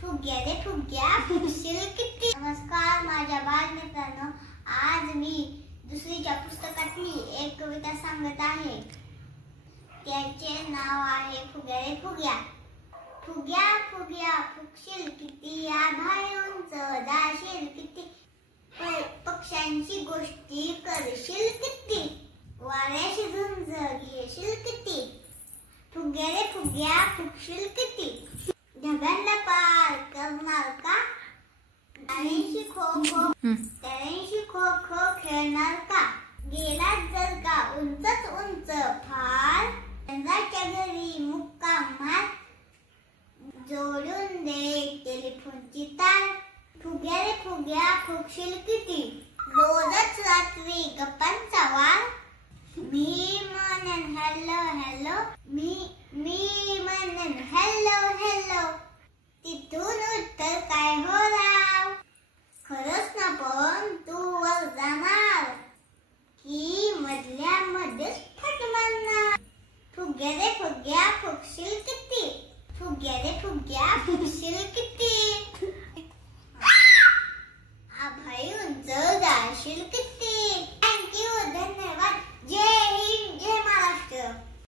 फुग्या रे फुग्या फुगशील किती. नमस्कार माझ्या बालमित्रांनो, आज मी दुसरीच्या पुस्तकातली एक कविता सांगत आहे. त्याचे नाव आहे फुग्या रे फुग्या. फुग्या फुग्या फुगशील किती, आभाळी उंच जाशील किती, पक्ष्यांची गोष्टी करशील किती, वाऱ्याशी झुंज घेशील किती. फुग्या रे फुग्या फुगशील किती. ढगांना पार करणार का, ताऱ्यांशी खो खो खेळणार का. गेला जर का उंचच उंच फार, चंद्राच्या घरी मुक्कामात जोडून दे टेलिफोनची तार. फुग्या रे फुग्या फुगशील किती. रोजच रात्री गप्पांचा वार, मी म्हणन हॅलो हॅलो, मी म्हणन हॅलो हॅलो, तिथून उत्तर काय हो राव. खरंच ना पण तू वर जाणार की मधल्या मध्येच फट मारणार. फुग्या रे फुग्या फुगशील किती. फुग्या रे फुग्या फुगशील किती. आभाळी उंच जाशील किती.